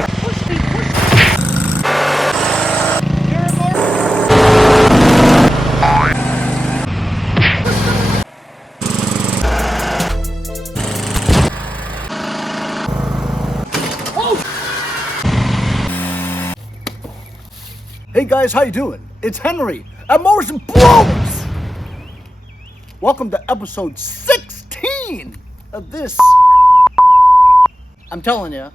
think. Hey guys, how you doing? It's Henry at Mowers and Blowers. Welcome to episode 16 of this. I'm telling you,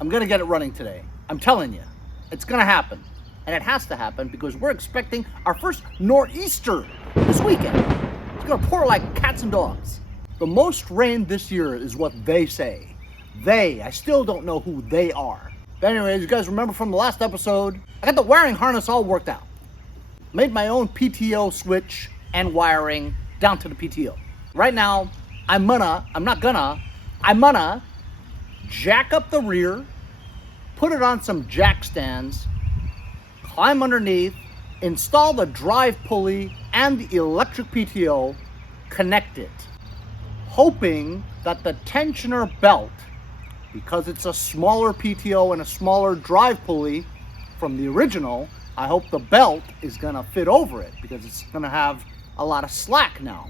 I'm gonna get it running today. I'm telling you, it's gonna happen. And it has to happen because we're expecting our first nor'easter this weekend. It's gonna pour like cats and dogs. The most rain this year is what they say. I still don't know who they are. But anyways, you guys remember from the last episode, I got the wiring harness all worked out. Made my own PTO switch and wiring down to the PTO. Right now, I'm gonna jack up the rear, put it on some jack stands, climb underneath, install the drive pulley and the electric PTO, connect it, hoping that the tensioner belt, because it's a smaller PTO and a smaller drive pulley from the original, I hope the belt is gonna fit over it because it's gonna have a lot of slack now.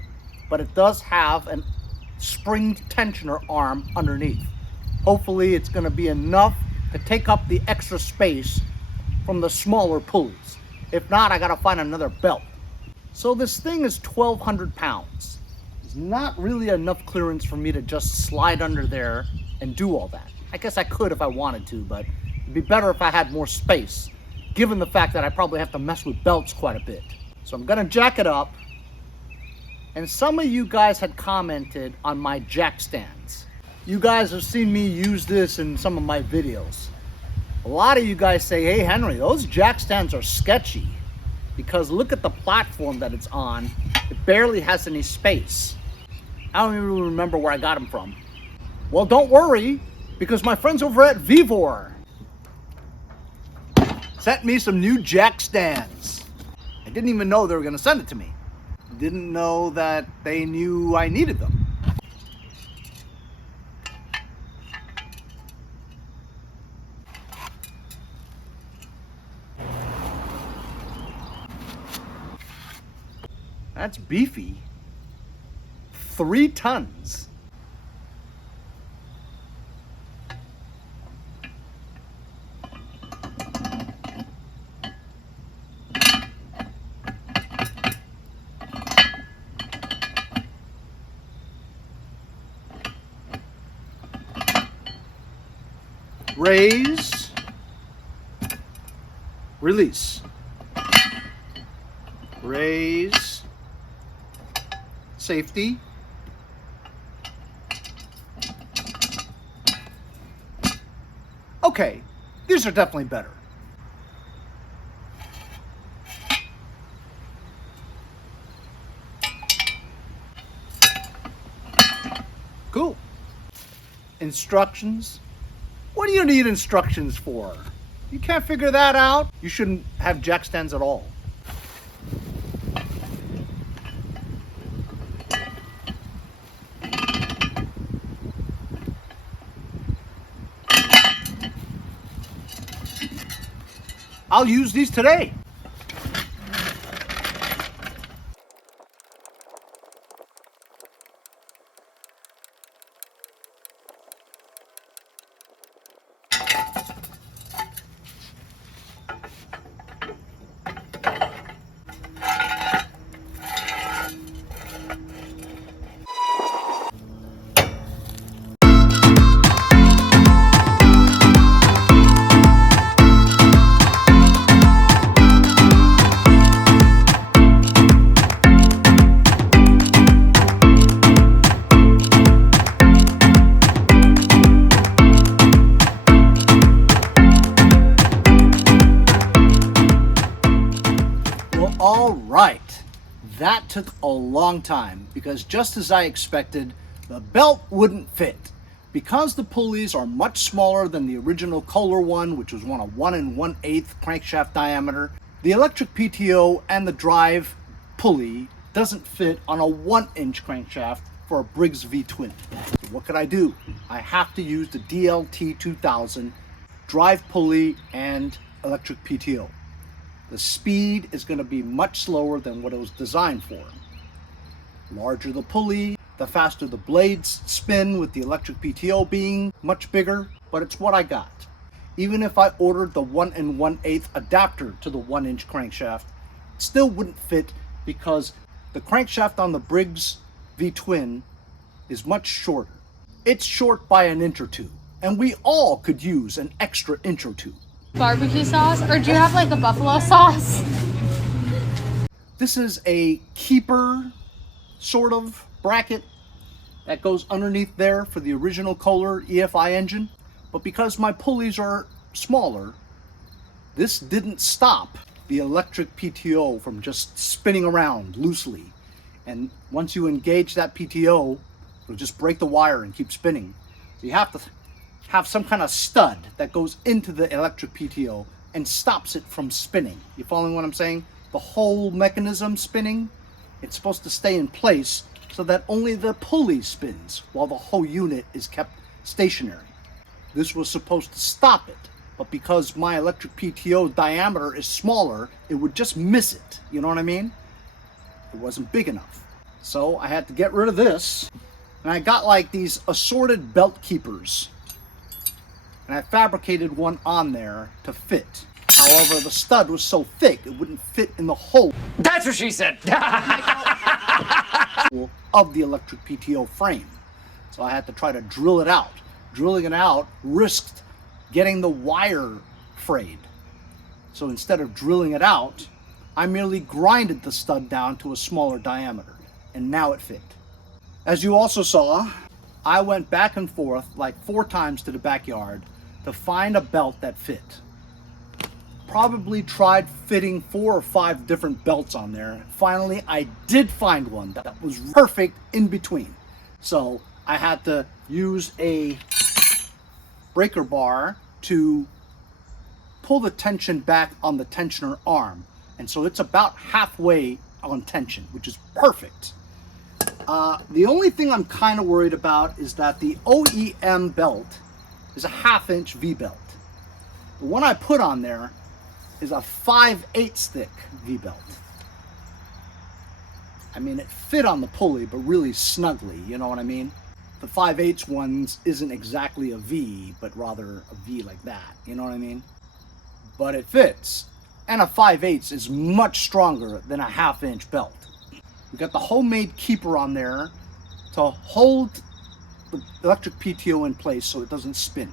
But it does have a spring tensioner arm underneath. Hopefully it's gonna be enough to take up the extra space from the smaller pulleys. If not, I gotta find another belt. So this thing is 1,200 pounds. There's not really enough clearance for me to just slide under there and do all that. I guess I could if I wanted to, but it'd be better if I had more space, given the fact that I probably have to mess with belts quite a bit. So I'm gonna jack it up. And some of you guys had commented on my jack stands. You guys have seen me use this in some of my videos. A lot of you guys say, hey Henry, those jack stands are sketchy because look at the platform that it's on. It barely has any space. I don't even remember where I got them from. Well, don't worry, because my friends over at Vevor sent me some new jack stands. I didn't even know they were gonna send it to me. Didn't know that they knew I needed them. That's beefy. 3 tons. Raise, release, raise, safety, okay, these are definitely better. Cool. Instructions. What do you need instructions for? You can't figure that out? You shouldn't have jack stands at all. I'll use these today. All right, that took a long time because just as I expected, the belt wouldn't fit. Because the pulleys are much smaller than the original Kohler one, which was 1 1/8 crankshaft diameter, the electric PTO and the drive pulley doesn't fit on a 1-inch crankshaft for a Briggs V twin. So what could I do? I have to use the DLT 2000 drive pulley and electric PTO. The speed is going to be much slower than what it was designed for. Larger the pulley, the faster the blades spin, with the electric PTO being much bigger, but it's what I got. Even if I ordered the 1 1/8 adapter to the 1-inch crankshaft, it still wouldn't fit because the crankshaft on the Briggs V-Twin is much shorter. It's short by an inch or two, and we all could use an extra inch or two. Barbecue sauce, or do you have like a buffalo sauce? This is a keeper sort of bracket that goes underneath there for the original Kohler EFI engine, but because my pulleys are smaller, this didn't stop the electric PTO from just spinning around loosely. And once you engage that PTO, it'll just break the wire and keep spinning. So you have to have some kind of stud that goes into the electric PTO and stops it from spinning. You following what I'm saying? The whole mechanism spinning, it's supposed to stay in place so that only the pulley spins while the whole unit is kept stationary. This was supposed to stop it, but because my electric PTO diameter is smaller, it would just miss it. You know what I mean? It wasn't big enough. So I had to get rid of this, and I got like these assorted belt keepers, and I fabricated one on there to fit. However, the stud was so thick it wouldn't fit in the hole. That's what she said. Of the electric PTO frame. So I had to try to drill it out. Drilling it out risked getting the wire frayed. So instead of drilling it out, I merely grinded the stud down to a smaller diameter, and now it fit. As you also saw, I went back and forth like 4 times to the backyard to find a belt that fit. Probably tried fitting 4 or 5 different belts on there. Finally, I did find one that was perfect in between. So I had to use a breaker bar to pull the tension back on the tensioner arm. And so it's about halfway on tension, which is perfect. The only thing I'm kind of worried about is that the OEM belt is a 1/2-inch V-belt. The one I put on there is a 5/8 thick V-belt. I mean, it fit on the pulley, but really snugly, you know what I mean? The 5/8 ones isn't exactly a V, but rather a V like that, you know what I mean? But it fits. And a 5/8 is much stronger than a 1/2-inch belt. We got the homemade keeper on there to hold the electric PTO in place so it doesn't spin.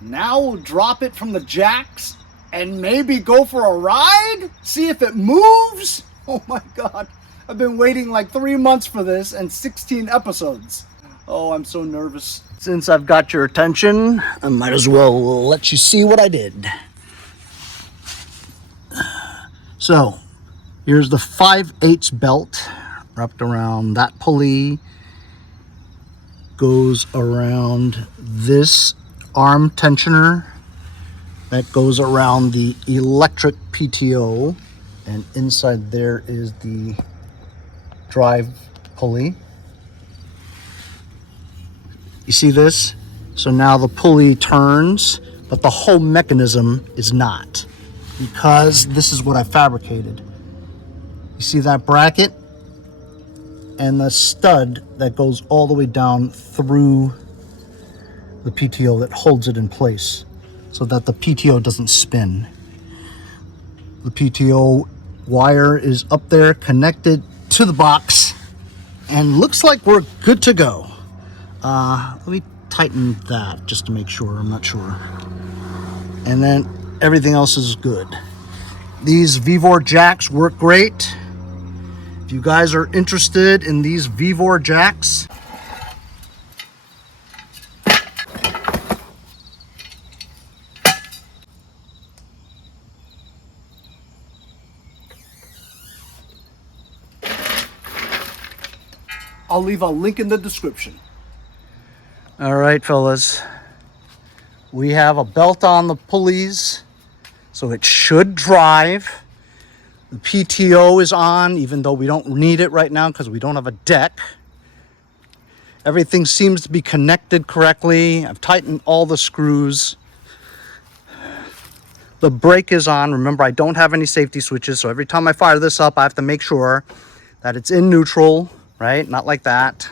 Now we'll drop it from the jacks and maybe go for a ride? See if it moves? Oh my God. I've been waiting like 3 months for this and 16 episodes. Oh, I'm so nervous. Since I've got your attention, I might as well let you see what I did. So, here's the 5/8 belt wrapped around that pulley. Goes around this arm tensioner that goes around the electric PTO, and inside there is the drive pulley. You see this? So now the pulley turns, but the whole mechanism is not, because this is what I fabricated. You see that bracket and the stud that goes all the way down through the PTO that holds it in place so that the PTO doesn't spin. The PTO wire is up there connected to the box, and looks like we're good to go. Let me tighten that just to make sure. I'm not sure. And then everything else is good. These Vevor jacks work great. If you guys are interested in these Vevor jacks, I'll leave a link in the description. All right, fellas. We have a belt on the pulleys, so it should drive. The PTO is on, even though we don't need it right now because we don't have a deck. Everything seems to be connected correctly. I've tightened all the screws. The brake is on. Remember, I don't have any safety switches, so every time I fire this up, I have to make sure that it's in neutral, right? Not like that.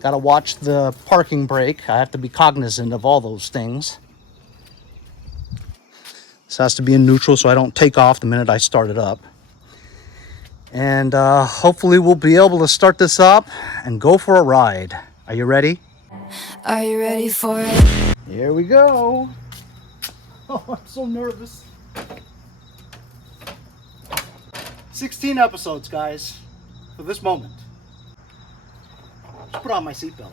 Got to watch the parking brake. I have to be cognizant of all those things. This has to be in neutral so I don't take off the minute I start it up. And hopefully we'll be able to start this up and go for a ride. Are you ready? Are you ready for it? Here we go. Oh, I'm so nervous. 16 episodes, guys, for this moment. Just put on my seatbelt.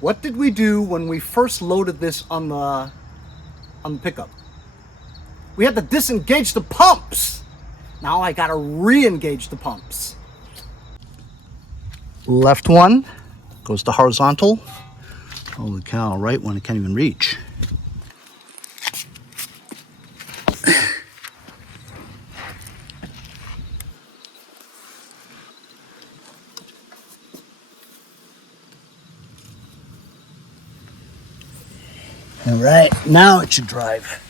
What did we do when we first loaded this on the pickup? We had to disengage the pumps. Now I gotta re-engage the pumps. Left one goes to horizontal. Holy cow, right one I can't even reach. All right, now it should drive.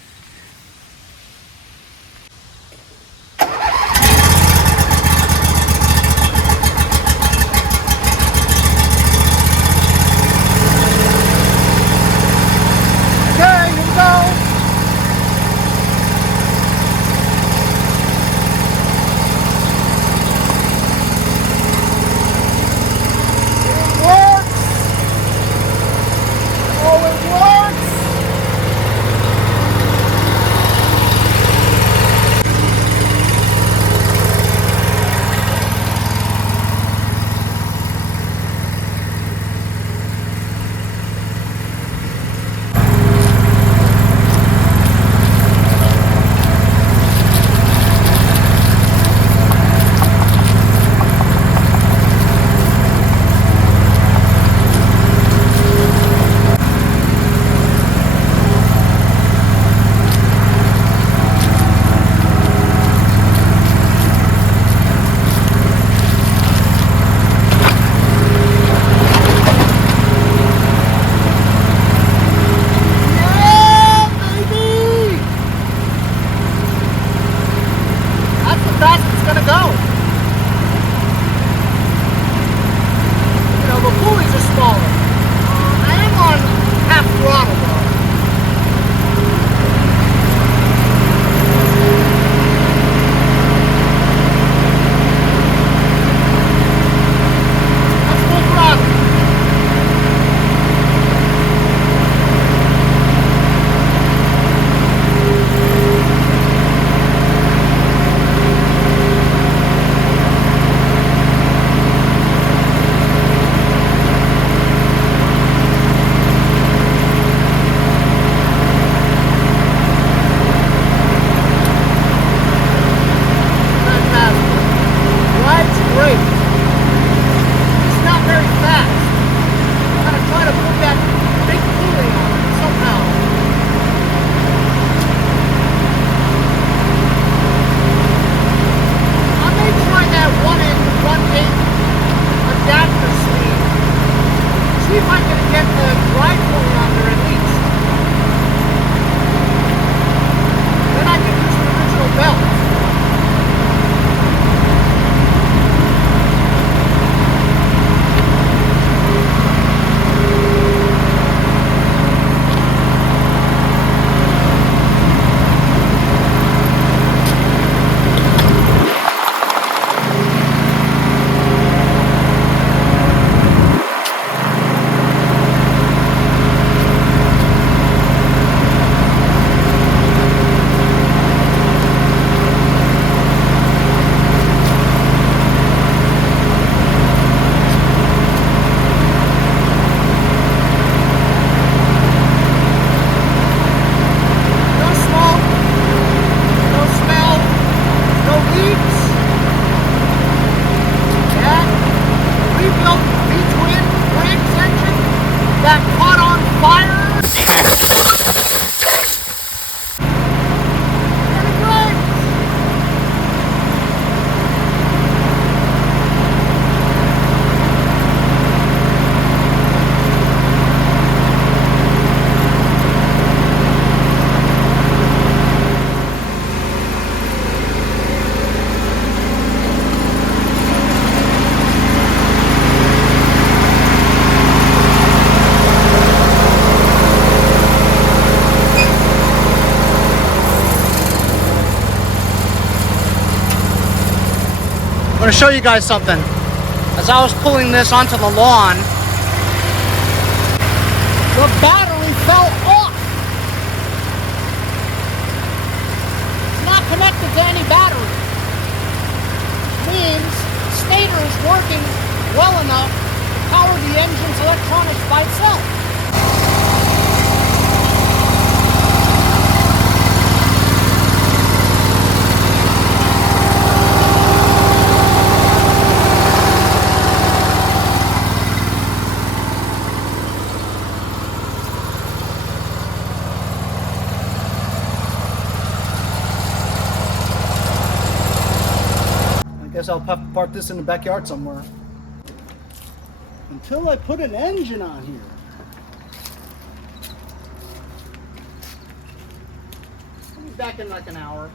Okay, here we go. It works. Oh, it works. to show you guys something. As I was pulling this onto the lawn, the battery fell off. It's not connected to any battery. Means stator is working well enough to power the engine's electronics by itself. I guess I'll have to park this in the backyard somewhere until I put an engine on here. I'll be back in like an hour.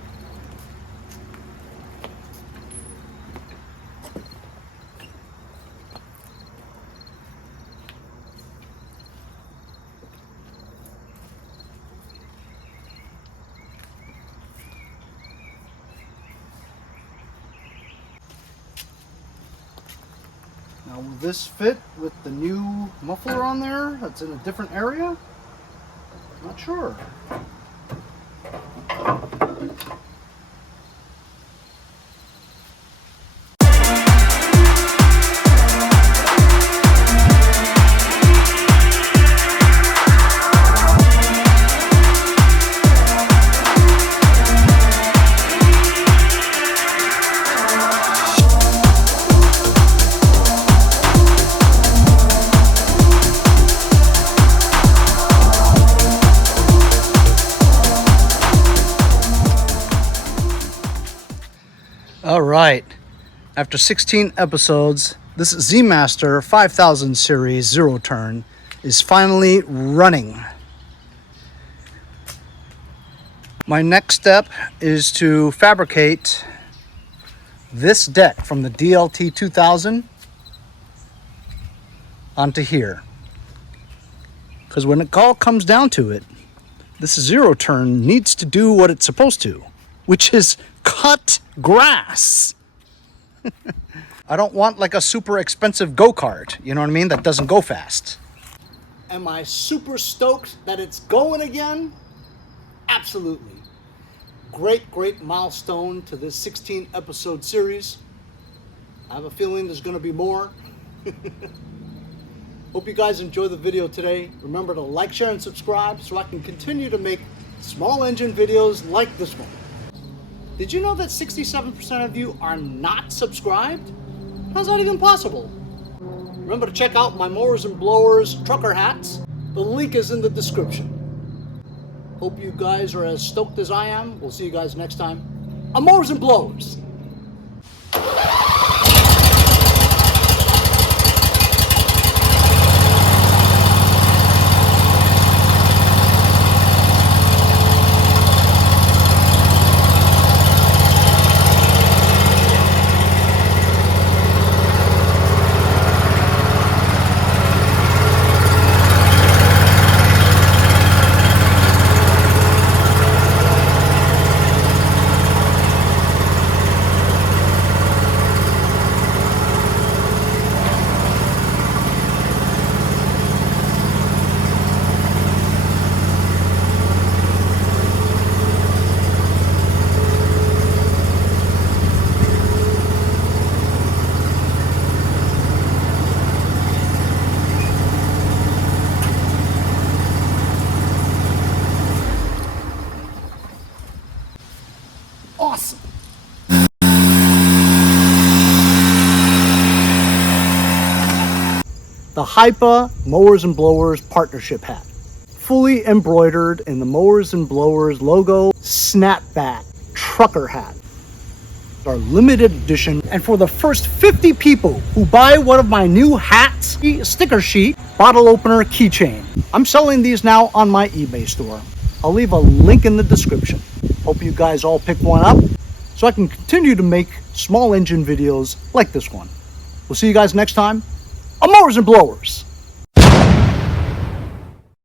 Now, will this fit with the new muffler on there that's in a different area? Not sure. All right, after 16 episodes, this Z-Master 5000 series zero turn is finally running. My next step is to fabricate this deck from the DLT 2000 onto here. Because when it all comes down to it, this zero turn needs to do what it's supposed to, which is cut grass. I don't want like a super expensive go-kart, you know what I mean, that doesn't go fast. Am I super stoked that it's going again? Absolutely. Great milestone to this 16 episode series. I have a feeling there's going to be more. Hope you guys enjoy the video today. Remember to like, share, and subscribe so I can continue to make small engine videos like this one. Did you know that 67% of you are not subscribed? How's that even possible? Remember to check out my Mowers and Blowers trucker hats. The link is in the description. Hope you guys are as stoked as I am. We'll see you guys next time on Mowers and Blowers. Awesome. The HIPA Mowers and Blowers partnership hat. Fully embroidered in the Mowers and Blowers logo, snapback trucker hat. Our limited edition, and for the first 50 people who buy one of my new hats, sticker sheet, bottle opener, keychain. I'm selling these now on my eBay store. I'll leave a link in the description. Hope you guys all pick one up so I can continue to make small engine videos like this one. We'll see you guys next time on Mowers and Blowers.